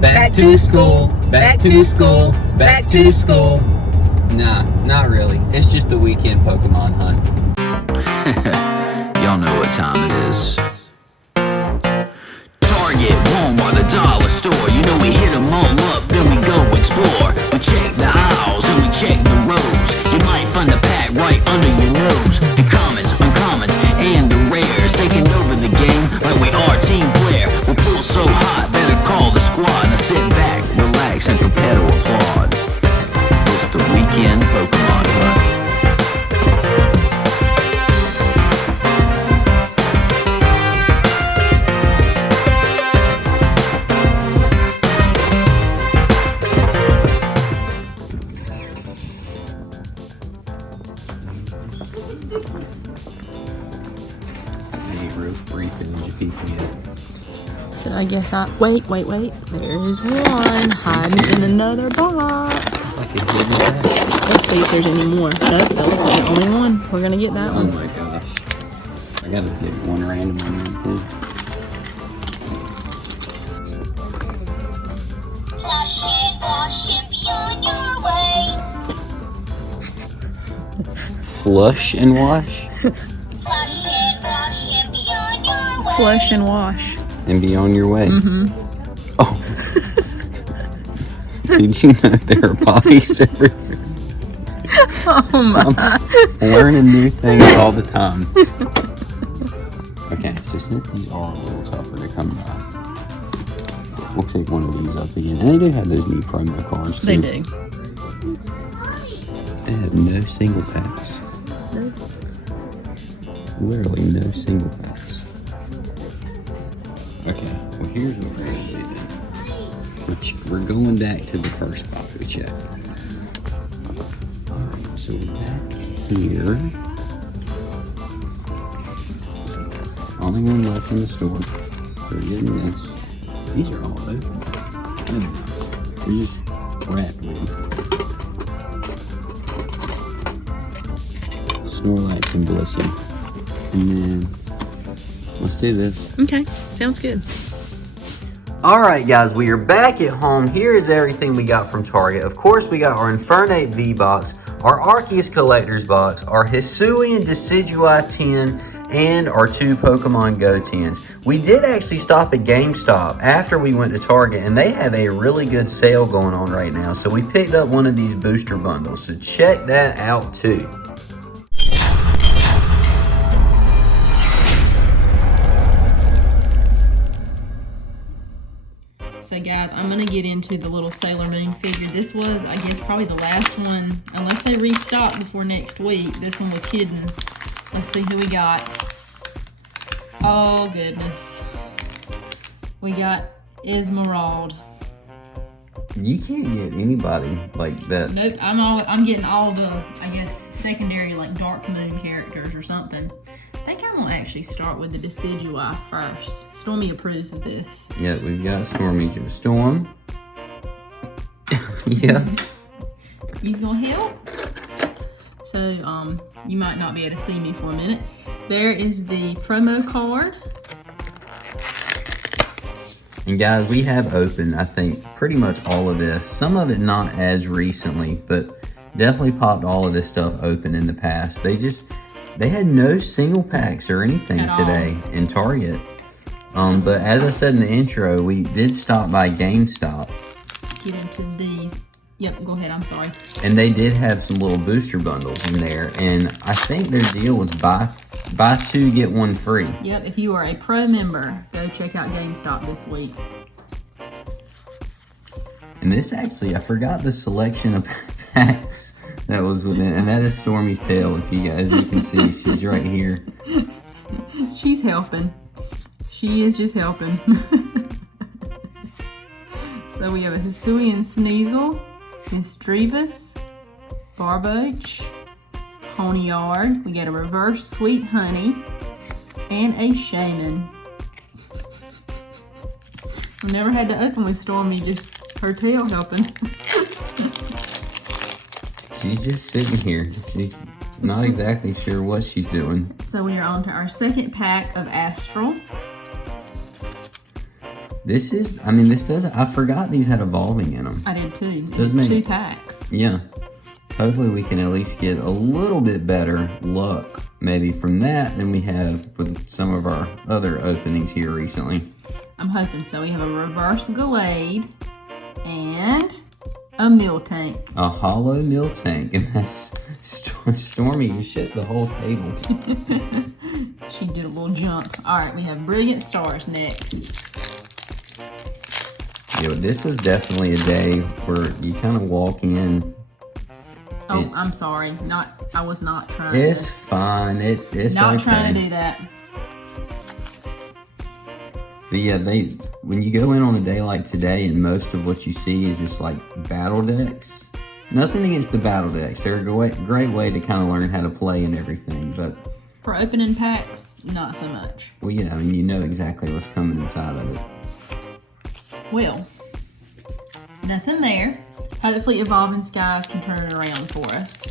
Back to school, back to school, back to school. Nah, not really. It's just the weekend Pokemon hunt. Y'all know what time it is. Target, Walmart, the dollar store. You know we hit them all up, then we go explore. We check the aisles and we check the rows. You might find a pack right under your nose. The commons, uncommons, and the rares taking over the game like we are Team Blair. We pull so hot, better call the squad. Now sit back, relax, and prepare to applaud. It's the weekend Pokemon hunt. So I guess wait. There's one hiding in another box. Let's see if there's any more. Nope, that looks like the only one. We're gonna get that one. Oh my gosh. I gotta pick one random one there too. Flush and wash and be on your way. Flush and wash? Flush and wash and be on your way. Flush and wash. And be on your way. Mm-hmm. Oh. Did you know there are bodies everywhere? Oh my. I'm learning new things all the time. Okay, so since these are a little tougher to come by, we'll pick one of these up again. And they do have those new promo cards too. They do. They have no single packs. Literally no single packs. Okay, well here's what we're going to do then. We're going back to the first box we checked. Alright, so we're back here. Only one left in the store. So we're getting this. These are all open. They're just wrapped with Snorlax and Blissey. And then let's do this. Okay, sounds good. Alright guys, we are back at home. Here is everything we got from Target. Of course, we got our Infernape V-Box, our Arceus Collector's Box, our Hisuian Decidueye 10, and our 2 Pokemon Go 10s. We did actually stop at GameStop after we went to Target, and they have a really good sale going on right now. So we picked up one of these booster bundles. So check that out too. So guys, I'm gonna get into the little Sailor Moon figure. This was, I guess, probably the last one, unless they restock before next week. This one was hidden. Let's see who we got. Oh goodness. We got Esmeralda. You can't get anybody like that. Nope, I'm getting all the, I guess, secondary like Dark Moon characters or something. I think I'm gonna actually start with the Decidueye first. Stormy approves of this. Yeah, we've got Stormy Joe Storm. Yeah. He's gonna help. So, you might not be able to see me for a minute. There is the promo card. And guys, we have opened, I think, pretty much all of this. Some of it not as recently, but definitely popped all of this stuff open in the past. They had no single packs or anything today in Target. But as I said in the intro, we did stop by GameStop. Get into these. Yep, go ahead, I'm sorry. And they did have some little booster bundles in there. And I think their deal was buy 2, get 1 free. Yep, if you are a pro member, go check out GameStop this week. And this actually, I forgot the selection of packs that was within, and that is Stormy's tail. If you guys, you can see, she's right here. She's helping. She is just helping. So we have a Hisuian Sneasel, Misdreavus, Barboach, Ponyard. We got a Reverse Sweet Honey, and a Shaman. I never had to open with Stormy, just her tail helping. She's just sitting here. She's not exactly sure what she's doing. So we are on to our second pack of Astral. This is, I mean, this doesn't, I forgot these had evolving in them. I did too. Doesn't It's make- 2 packs. Yeah. Hopefully we can at least get a little bit better luck maybe from that than we have with some of our other openings here recently. I'm hoping so. We have a reverse Glade and a Miltank. A hollow Miltank, and that's Stormy. You shit the whole table. She did a little jump. All right, we have Brilliant Stars next. Yeah, this was definitely a day where you kind of walk in. Oh, I'm sorry. I was not trying It's to. fine. It's Not okay. trying to do that. But yeah, when you go in on a day like today and most of what you see is just like battle decks. Nothing against the battle decks. They're a great way to kind of learn how to play and everything. But, For opening packs, not so much. well, yeah, I mean, you know exactly what's coming inside of it. Well, nothing there. Hopefully Evolving Skies can turn it around for us.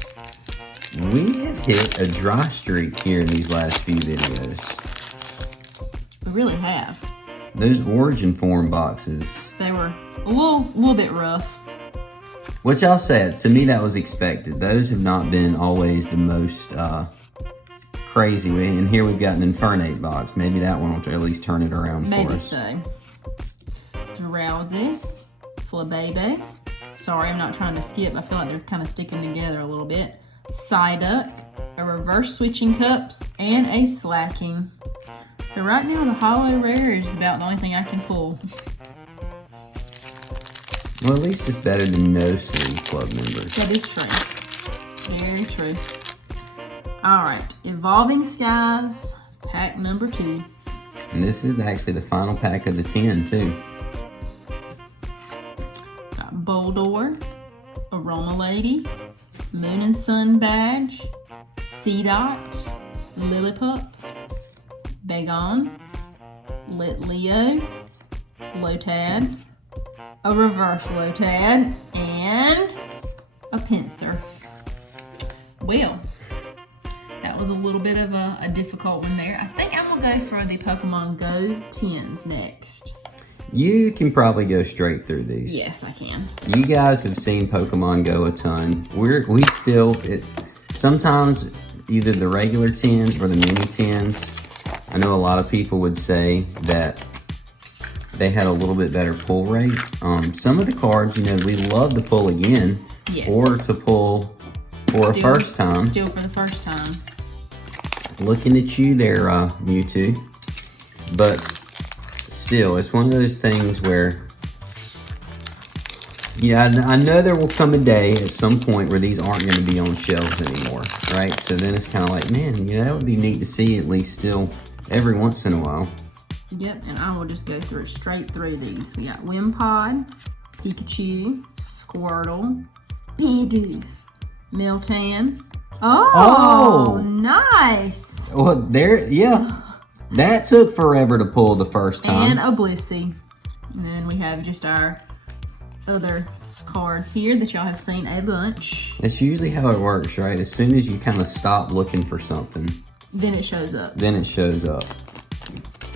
We have hit a dry streak here in these last few videos. We really have. Those Origin Form boxes, They were a little bit rough. which I'll say, to me that was expected. Those have not been always the most crazy. And here we've got an Infernape box. Maybe that one will at least turn it around Maybe for us. so. Drowsy, Flabébé. Sorry, I'm not trying to skip. I feel like they're kind of sticking together a little bit. Psyduck, a reverse switching cups, and a slacking. So right now the hollow rare is about the only thing I can pull. Well, at least it's better than no City Club members. That is true. Very true. Alright, Evolving Skies, pack number 2. And this is actually the final pack of the 10 too. Got Boldore, Aroma Lady, Moon and Sun Badge, Seedot, Lillipup, Bagon, Litleo, Lotad, a reverse Lotad, and a Pinsir. Well, that was a little bit of a difficult one there. I think I'm gonna go for the Pokemon Go 10s next. You can probably go straight through these. Yes, I can. You guys have seen Pokemon Go a ton. We still, sometimes either the regular 10s or the mini 10s. I know a lot of people would say that they had a little bit better pull rate. Some of the cards, you know, we love to pull again. Yes. Or to pull for a first time. Still for the first time. Looking at you there, Mewtwo. But still, it's one of those things where, yeah, I know there will come a day at some point where these aren't going to be on shelves anymore, right? So then it's kind of like, man, you know, that would be neat to see at least still every once in a while. Yep, and I will just go straight through these. We got Wimpod, Pikachu, Squirtle, Bidoof, Miltank. Oh, nice! Well, there, yeah. That took forever to pull the first time. And a Blissey. And then we have just our other cards here that y'all have seen a bunch. That's usually how it works, right? As soon as you kind of stop looking for something, Then it shows up. then it shows up.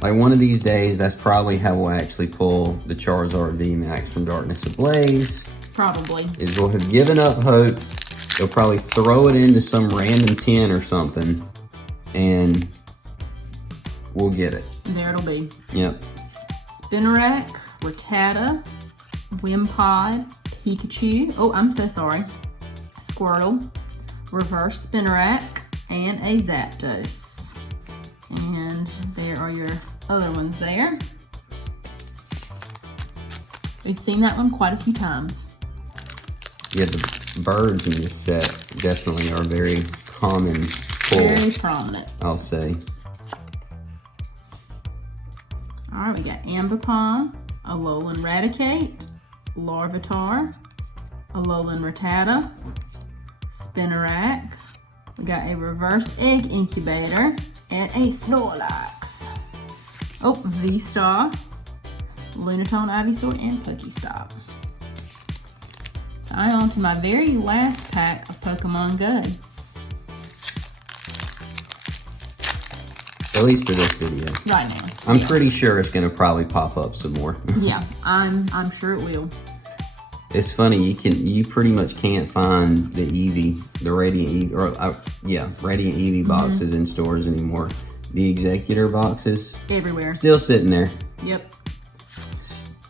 Like one of these days, that's probably how we'll actually pull the Charizard VMAX from Darkness Ablaze. Probably. Is we'll have given up hope. They'll probably throw it into some random 10 or something, and we'll get it. There it'll be. Yep. Spinarak, Rattata, Wimpod, Pikachu. Oh, I'm so sorry. Squirtle, Reverse Spinarak, and a Zapdos. And there are your other ones there. We've seen that one quite a few times. Yeah, the birds in this set definitely are very common pull, Very prominent. I'll say. All right, we got Ambipom, Alolan Raticate, Larvitar, Alolan Rattata, Spinarak. We got a Reverse Egg Incubator and a Snorlax. Oh, V-Star, Lunatone, Ivysaur, and PokeStop. So I'm on to my very last pack of Pokemon Go. At least for this video. Right now. I'm pretty sure it's gonna probably pop up some more. Yeah, I'm sure it will. It's funny, you pretty much can't find the Eevee, the Radiant Eevee, Radiant Eevee boxes in stores anymore. The Executor boxes, Everywhere. still sitting there. Yep.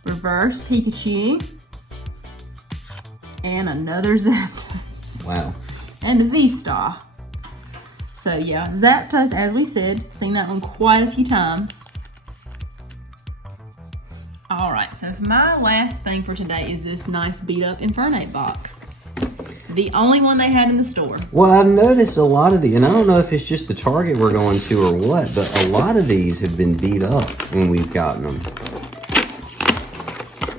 Reverse Pikachu. And another Zapdos. Wow. And a V-Star. So yeah, Zapdos, as we said, seen that one quite a few times. Alright, so my last thing for today is this nice beat up Infernape box. The only one they had in the store. Well, I've noticed a lot of and I don't know if it's just the Target we're going to or what, but a lot of these have been beat up when we've gotten them.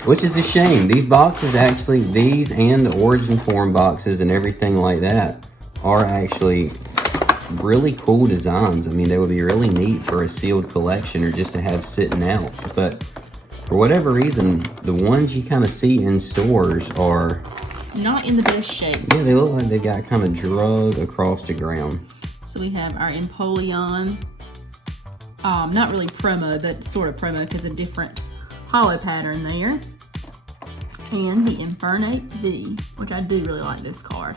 Which is a shame. These boxes actually, these and the Origin Form boxes and everything like that are actually really cool designs. I mean, they would be really neat for a sealed collection or just to have sitting out. But for whatever reason, the ones you kind of see in stores are not in the best shape. Yeah, they look like they got kind of drug across the ground. So we have our Empoleon. Not really promo, but sort of promo because a different hollow pattern there. And the Infernape V, which I do really like this card.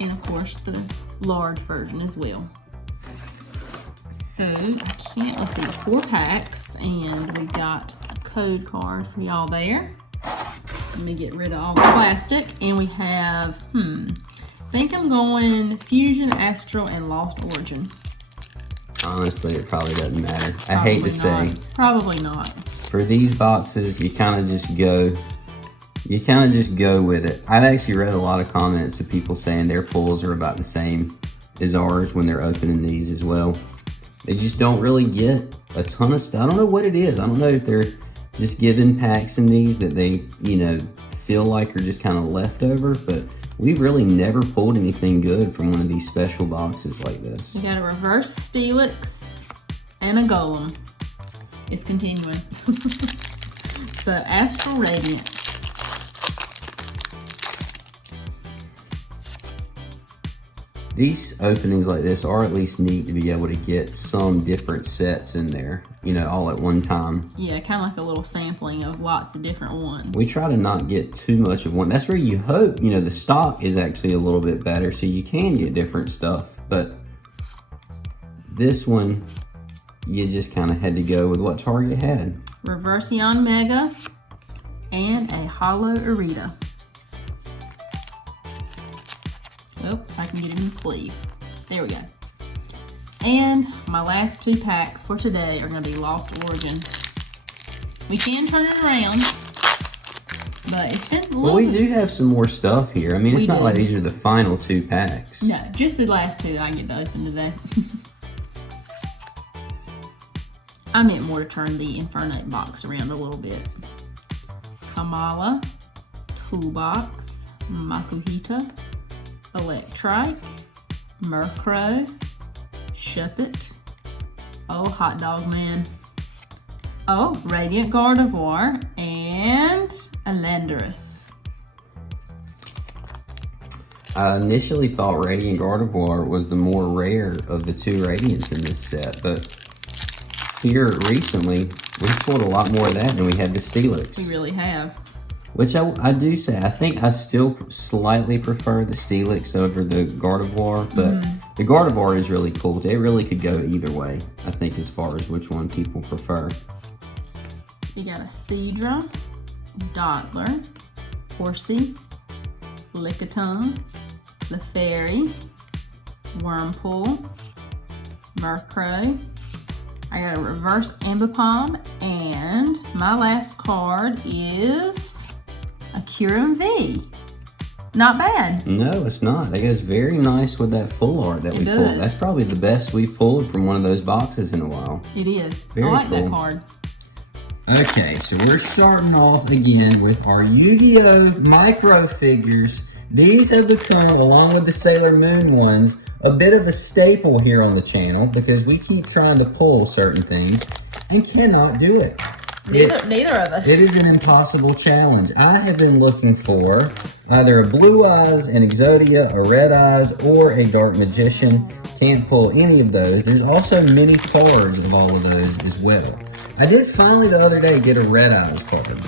And of course the large version as well. So let's see, it's 4 packs and we've got a code card for y'all there. Let me get rid of all the plastic. And we have, I think I'm going Fusion, Astral, and Lost Origin. Honestly, it probably doesn't matter. I hate to say. Probably not. For these boxes, you kind of just go with it. I've actually read a lot of comments of people saying their pulls are about the same as ours when they're opening these as well. They just don't really get a ton of stuff. I don't know what it is. I don't know if they're just giving packs in these that they, feel like are just kind of leftover, but we've really never pulled anything good from one of these special boxes like this. We got a reverse Steelix and a Golem. It's continuing. So Astral Radiance. These openings like this are at least neat to be able to get some different sets in there, all at one time. Yeah, kind of like a little sampling of lots of different ones. We try to not get too much of one. That's where you hope, the stock is actually a little bit better so you can get different stuff. But this one, you just kind of had to go with what Target had. Reverseon Mega and a Hollow Arita. Oh, I can get it in the sleeve. There we go. And my last 2 packs for today are going to be Lost Origin. We can turn it around, but it's been a little Well, we do have some more stuff here. I mean, it's not like these are the final 2 packs. No, just the last 2 that I get to open today. I meant more to turn the Infernape box around a little bit. Kamala, Toolbox, Makuhita, Electrike, Murkrow, Shuppet, oh, Hot Dog Man, oh, Radiant Gardevoir, and a Landorus. I initially thought Radiant Gardevoir was the more rare of the 2 Radiants in this set, but here recently, we've pulled a lot more of that than we had the Steelix. We really have. Which I do say, I think I still slightly prefer the Steelix over the Gardevoir, but the Gardevoir is really cool. It really could go either way, I think, as far as which one people prefer. You got a Seadra, Dottler, Horsey, Lickitung, Lefairy, Wurmple, Murkrow. I got a reverse Ambipom, and my last card is a Kyurem V. Not bad. No, it's not. That goes very nice with that full art that we pulled. That's probably the best we've pulled from one of those boxes in a while. It is. Very I like cool. that card. Okay, so we're starting off again with our Yu-Gi-Oh! Micro figures. These have become, along with the Sailor Moon ones, a bit of a staple here on the channel because we keep trying to pull certain things and cannot do it. Neither of us. It is an impossible challenge. I have been looking for either a Blue Eyes, an Exodia, a Red Eyes, or a Dark Magician. Can't pull any of those. There's also mini cards of all of those as well. I did finally the other day get a Red Eyes card.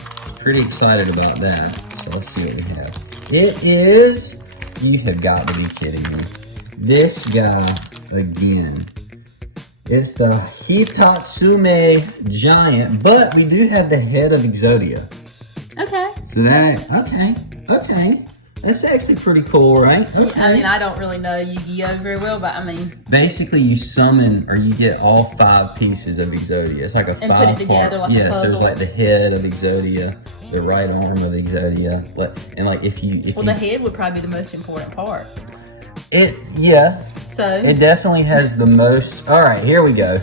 Pretty excited about that. So let's see what we have. It is, you have got to be kidding me. This guy again. It's the Hitatsume Giant, but we do have the head of Exodia. Okay. So that, okay. That's actually pretty cool, right? Okay. I mean, I don't really know Yu-Gi-Oh very well, but I mean... Basically, you summon, or you get all 5 pieces of Exodia. It's like a 5-part. And put it together like a puzzle. Yes, there's like the head of Exodia, the right arm of Exodia. And like if you... the head would probably be the most important part. Yeah. So... It definitely has the most... All right, here we go.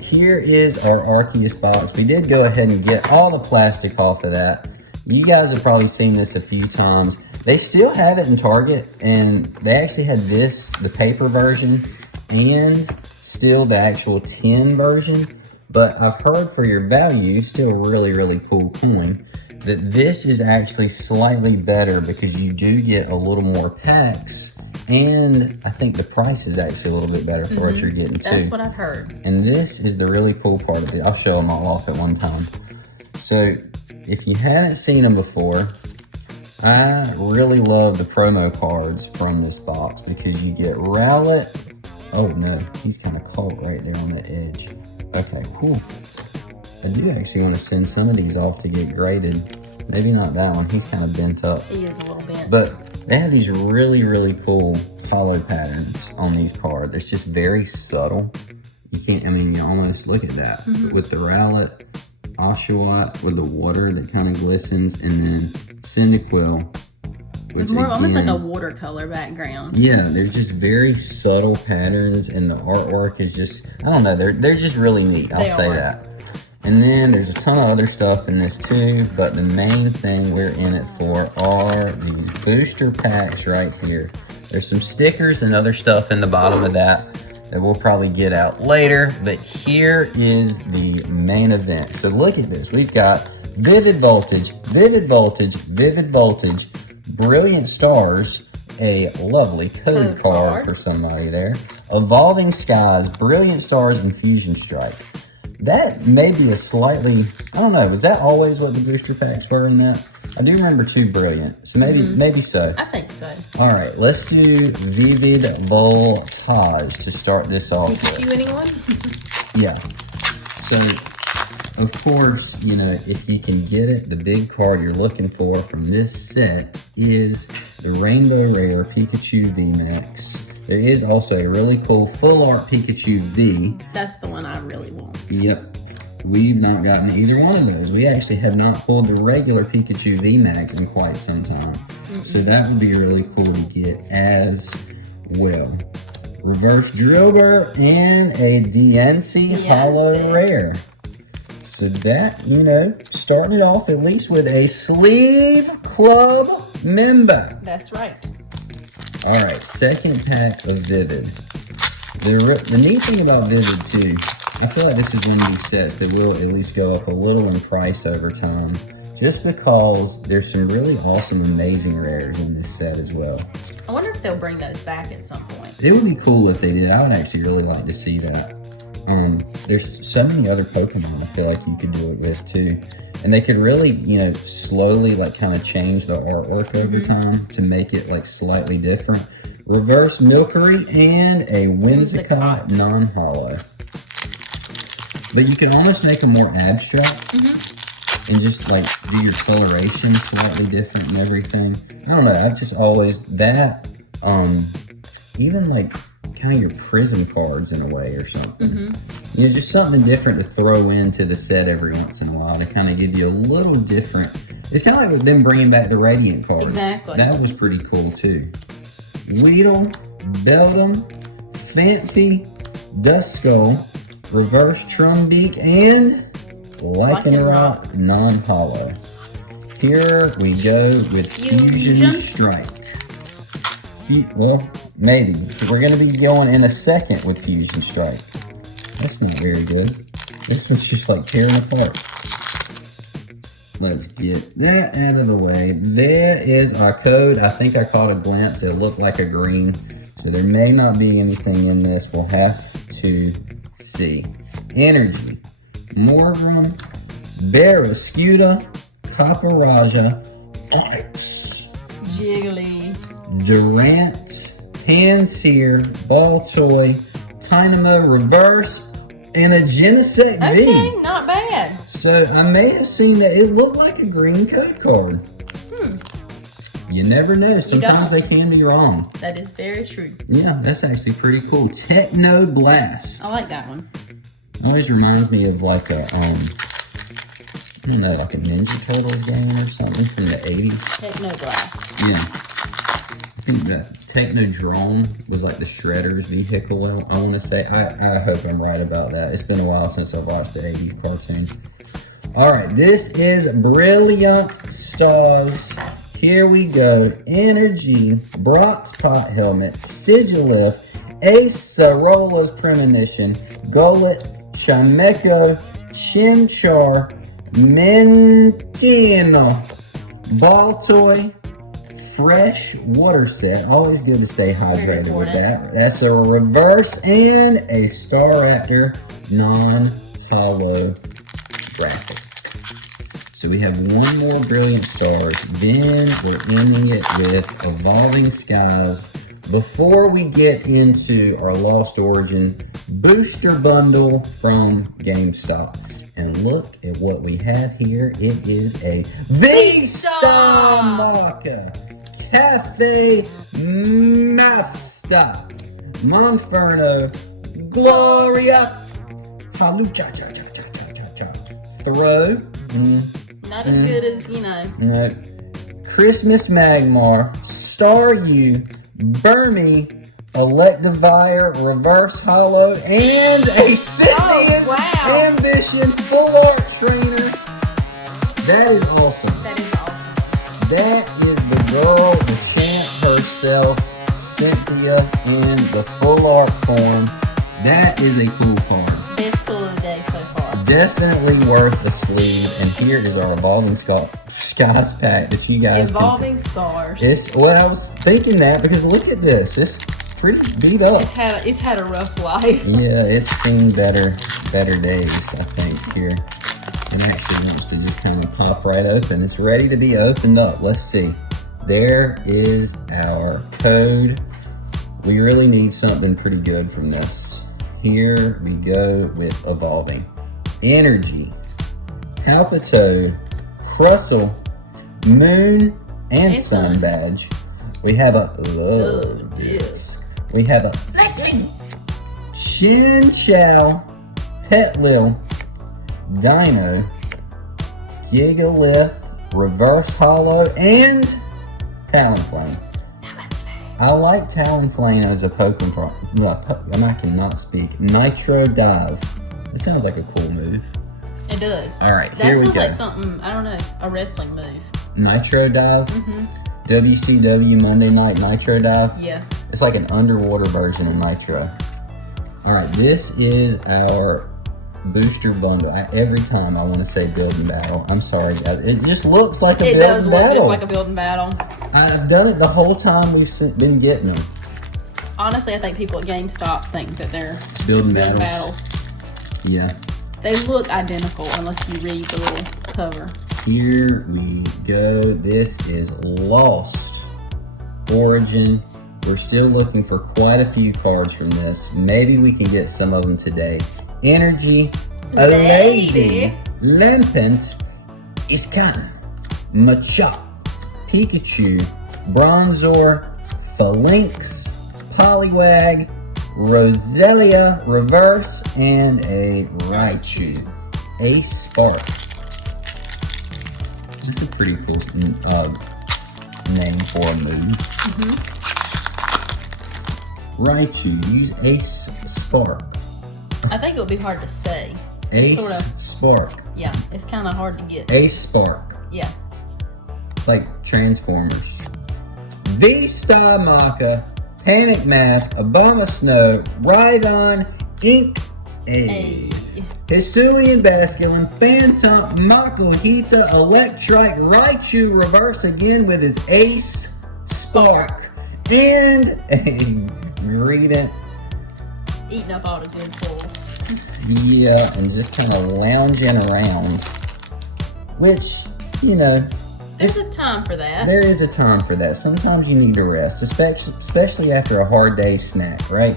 Here is our Arceus box. We did go ahead and get all the plastic off of that. You guys have probably seen this a few times. They still have it in Target, and they actually had this, the paper version, and still the actual tin version. But I've heard for your value, still really, really cool coin, that this is actually slightly better because you do get a little more packs, and I think the price is actually a little bit better for what you're getting too. That's what I've heard. And this is the really cool part of it. I'll show them all off at one time. So if you haven't seen them before, I really love the promo cards from this box because you get Rowlet. Oh no, he's kind of caught right there on the edge. Okay, cool. I do actually want to send some of these off to get graded. Maybe not that one, he's kind of bent up. He is a little bent. But they have these really, really cool hollow patterns on these cards. It's just very subtle. You can't, I mean, you almost look at that. With the Rowlet, Oshawott with the water that kind of glistens, and then Cyndaquil, which it's more almost like again, a watercolor background. Yeah, they're just very subtle patterns, and the artwork is just, I don't know, they're just really neat. I'll say that. And then there's a ton of other stuff in this too, but the main thing we're in it for are these booster packs right here. There's some stickers and other stuff in the bottom of that we'll probably get out later, but here is the main event. So look at this. We've got Vivid Voltage, Vivid Voltage, Vivid Voltage, Brilliant Stars, a lovely code card for somebody there, Evolving Skies, Brilliant Stars, and Fusion Strike. That may be a slightly, I don't know, was that always what the booster packs were in that? I do remember 2 Brilliant, so maybe so. I think so. All right, let's do Vivid Voltage to start this off with. Pikachu anyone? Yeah. So, of course, you know, if you can get it, the big card you're looking for from this set is the Rainbow Rare Pikachu VMAX. There is also a really cool full art Pikachu V. That's the one I really want. Yep. We've not gotten either one of those. We actually have not pulled the regular Pikachu VMAX in quite some time. So that would be really cool to get as well. Reverse Drillbur and a DNC Hollow Rare. So that, you know, started off at least with a Sleeve Club member. That's right. All right, second pack of Vivid. The neat thing about Vivid too, I feel like this is one of these sets that will at least go up a little in price over time, just because there's some really awesome, amazing rares in this set as well. I wonder if they'll bring those back at some point. It would be cool if they did. I would actually really like to see that. There's so many other Pokemon I feel like you could do it with too. And they could really, you know, slowly like kind of change the artwork over time to make it like slightly different. Reverse Milcery and a Whimsicott non-hollow. But you can almost make them more abstract and just like do your coloration slightly different and everything. I don't know, I've just always, that, even like kind of your prism cards in a way or something. You know, just something different to throw into the set every once in a while to kind of give you a little different. It's kind of like them bringing back the Radiant cards. Exactly. That was pretty cool too. Weedle, Beldum, Fanpy, Duskull, Reverse Trumbeak, and Lycanroc non-hollow. Here we go with Fusion Strike. Well, maybe. We're going to be going in a second with Fusion Strike. That's not very good. This one's just like tearing apart. Let's get that out of the way. There is our code. I think I caught a glimpse. It looked like a green. So there may not be anything in this. We'll have to see. Energy. Morgrem. Barrascuda. Caparaja. Arch. Jiggly. Durant. Panseer. Baltoy. Dynamo Reverse. And a Genesect V. Okay, not bad. So I may have seen that it looked like a green code card. You never know. Sometimes they can be wrong. That is very true. Yeah, that's actually pretty cool. Techno Blast. I like that one. Always reminds me of like a I don't know, like a Ninja Turtles game or something from the 80s. Techno Blast. Yeah. I think that Techno Drone was like the Shredder's vehicle, I want to say. I hope I'm right about that. It's been a while since I've watched the 80s cartoon. Alright, this is Brilliant Stars. Here we go. Energy, Brock's Pot Helmet, Sigilith, Ace Sarola's Premonition, Golett, Chimeco, Chimchar, Menkino, Baltoy, Fresh Water Set. Always good to stay hydrated with that. That's a reverse and a Staraptor non-hollow graphic. So we have one more Brilliant Stars. Then we're ending it with Evolving Skies before we get into our Lost Origin booster bundle from GameStop. And look at what we have here. It is a V-Star Marker Cafe Master Monferno Gloria Halucha Throw. Not as good as, you know. No. Christmas Magmar, Staryu, Burmy, Electivire, Reverse Hollow, and a Scythian Ambition Full Art Trainer. That is awesome. That is awesome. That is the girl, the champ herself, Cynthia, in the full art form. That is a cool card. Best pull of the day so far. Definitely worth a sleeve. And here is our Evolving Skies pack that you guys Evolving Stars. Well, I was thinking that because look at this. It's pretty beat up. It's had a rough life. Yeah, it's seen better days, I think, here. It actually wants to just kind of pop right open. It's ready to be opened up. Let's see. There is our code. We really need something pretty good from this. Here we go with Evolving. Energy, Palpitoad, Crustle, Moon, and Sun Badge. We have a Disc. We have a Shinchao, Petlil, Dino, Gigalith, Reverse Hollow, and Talonflame. I like Talonflame as a Pokemon. I cannot speak. Nitro Dive. It sounds like a cool move. It does. All right, that here we sounds go. like something, I don't know, a wrestling move. Nitro Dive. WCW Monday Night Nitro Dive. Yeah. It's like an underwater version of Nitro. All right, this is our booster bundle. Every time I want to say build and battle. I'm sorry, guys. It just looks like a build and battle. It does look just like a build and battle. I've done it the whole time we've been getting them. Honestly, I think people at GameStop think that they're build and battles. Yeah. They look identical unless you read the little cover. Here we go. This is Lost Origin. We're still looking for quite a few cards from this. Maybe we can get some of them today. Energy, a lady, Lampent, Iscan, Machop, Pikachu, Bronzor, Phalanx, Poliwag, Roselia Reverse, and a Raichu. A Spark. That's a pretty cool name for a move. Raichu, use Ace Spark. I think it would be hard to say. Ace sort of, Spark. Yeah, it's kind of hard to get. Ace Spark. Yeah. It's like Transformers. V-Star Maka, Panic Mask, Obama Snow, Rhydon, Ink, A. Hisuian Basculin, Phantom, Makuhita, Electrike, Raichu reverse again with his Ace, Spark, and a Greedent. Eating up all the good pulls. Yeah, and just kind of lounging around. Which, you know, There's a time for that. there is a time for that. Sometimes you need to rest, especially after a hard day's snack, right?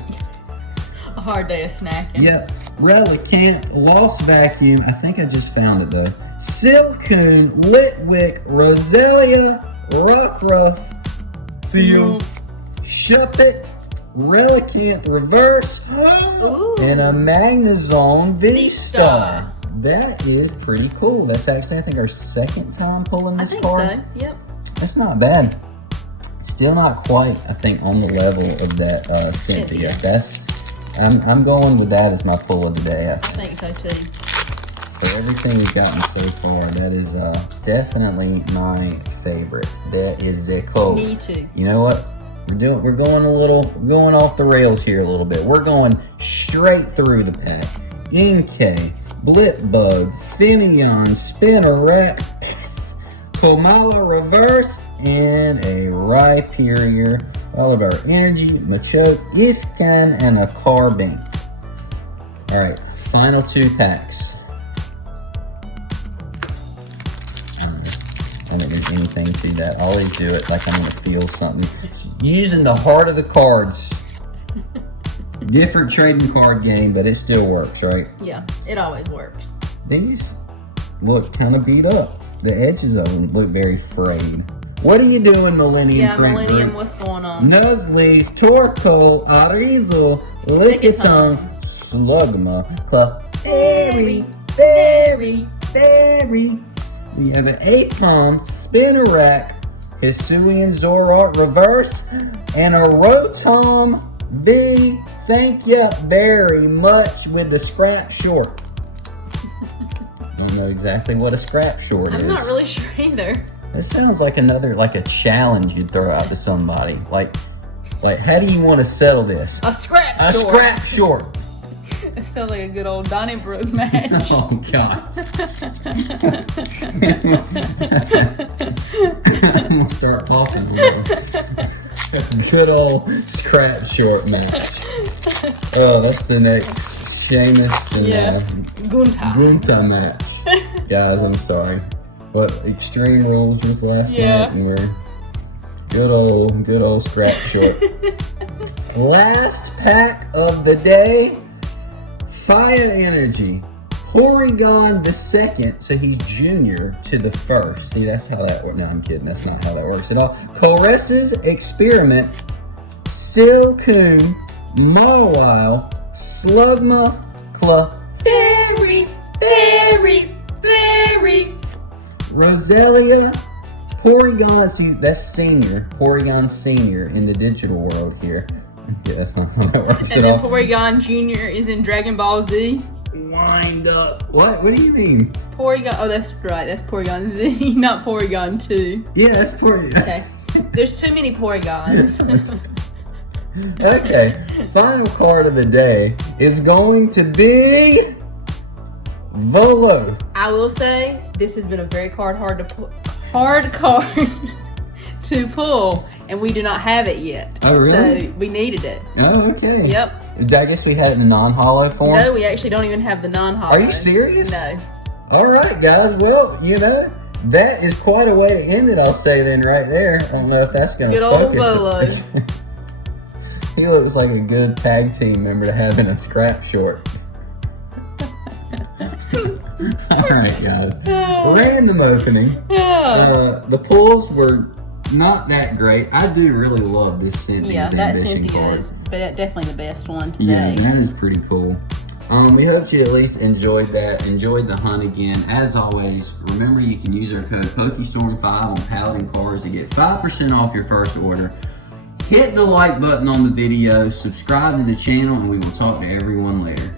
A hard day of snacking. Yep. Relicanth, Lost Vacuum. I think I just found it though. Silcoon, Litwick, Roselia, Rockruff, Field, Shuppet, Relicanth Reverse, Ooh. and a Magnezone V-Star. V-Star. That is pretty cool. That's actually, I think, our second time pulling I this think card. so. Yep. That's not bad. Still not quite, I think, on the level of that Cynthia. I'm going with that as my pull of the day. I think so too. For everything we've gotten so far, that is definitely my favorite. That is cool. Me too. You know what? We're going off the rails here a little bit. We're going straight through the pack. Inkay, Blipbug, Finneon, Spinnerack, Komala Reverse, and a Rhyperior. All of our energy, Machoke, Iscan, and a Carbink. Alright, final 2 packs. I don't do anything to that. I always do it like I'm gonna feel something. Using the heart of the cards. Different trading card game, but it still works, right? Yeah, it always works. These look kind of beat up. The edges of them look very frayed. What are you doing, Millennium Yeah, Print Millennium, Group? what's going on? Nuzleaf, Torkoal, Arizo, Lickitung, Slugma, Clefairy, Fairy. We have an Apom, Spinnerack, Hisuian Zoroark Reverse, and a Rotom V. Thank you very much with the scrap short. I don't know exactly what a scrap short is. I'm not really sure either. It sounds like a challenge you'd throw out to somebody. Like how do you want to settle this? A scrap A short. scrap short. It sounds like a good old Donnybrook match. Oh God. I'm gonna start talking. Good old scrap short match. Oh, that's the next Sheamus and Gunta match. Guys, I'm sorry. But Extreme Rules was last night, and we're good old scrap short. Last pack of the day, Fire Energy. Porygon the second, so he's junior to the first. See, that's how that works. No, I'm kidding. That's not how that works at all. Cores's Experiment, Silcoon, Mawile, Slugma, Clefairy, Roselia, Porygon. See, that's senior. Porygon senior in the digital world here. Yeah, that's not how that works And at then all. Porygon Jr. is in Dragon Ball Z. Wind up. What? What do you mean? Porygon, oh that's right, that's Porygon Z, not Porygon 2. Yeah, that's Porygon. Okay. There's too many Porygons. Okay, final card of the day is going to be Volo. I will say, this has been a very hard card to pull, and we do not have it yet. Oh, really? So we needed it. Oh, okay. Yep. I guess we had it in non-hollow form? No, we actually don't even have the non-hollow. Are you serious? No. All right, guys. Well, you know, that is quite a way to end it, I'll say then right there. I don't know if that's going to Good old focus. Volo. He looks like a good tag team member to have in a scrap short. All right, guys. Random opening. The pulls were not that great. I do really love this Cynthia's Yeah, that Ambition Cynthia card. is definitely the best one Yeah, today. that is pretty cool. We hope you at least enjoyed that. Enjoyed the hunt again. As always, remember you can use our code PokeStorm5 on Paladin cards to get 5% off your first order. Hit the like button on the video, subscribe to the channel, and we will talk to everyone later.